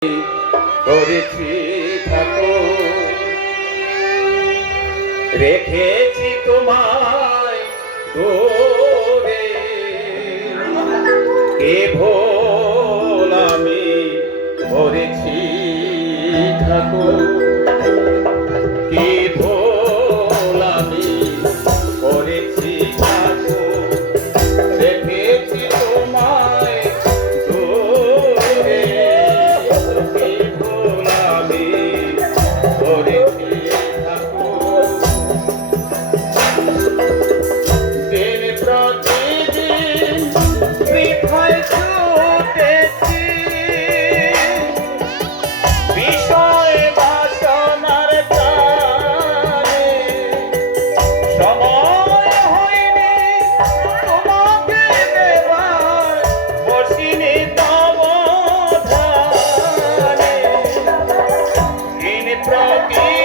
করেছি ঠাকুর, রেখেছি তোমায় ধরে, কে ভোল আমি করেছি ঠাকুর, কে ভোল আমি করেছি ঠাকুর, রেখেছি তোমায় ধরে, কে ভোল আমি করেছি ঠাকুর। দিন প্রতিদিন বৃথায় ছুটেছি, বিষয় বাসনার টানে, সময় হয়নি তোমাকে দেবার, বসিনি তব ধ্যানে। দিন প্রতিদিন